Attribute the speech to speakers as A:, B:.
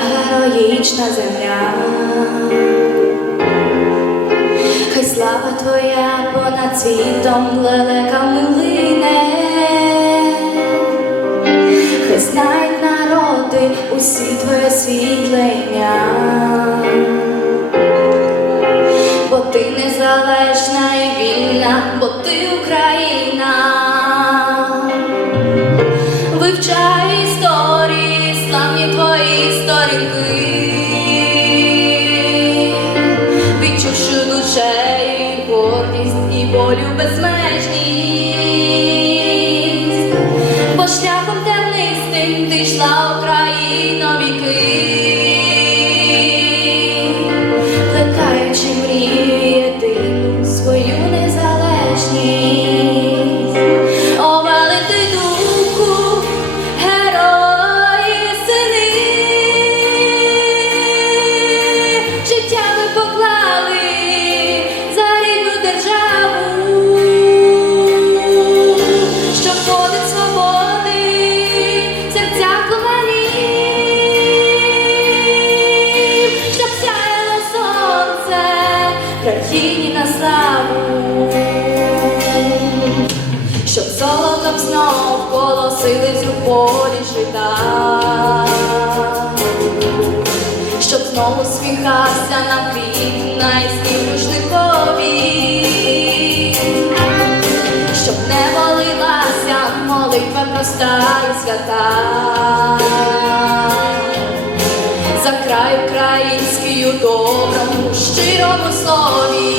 A: героїчна земля. Хай слава твоя понад світом лелека милине, хай знають народи усі твоє світлення, сторінки, відчувши душею гордість і болю безмежність, бо шляхом темнистим ти йшла Україна віки, країні на щоб золотом знов колосились у полі жита, щоб знову сміхався нам квіт на існі рушникові, щоб не молилася молитва проста і свята. За край український у доброму, щирому слові.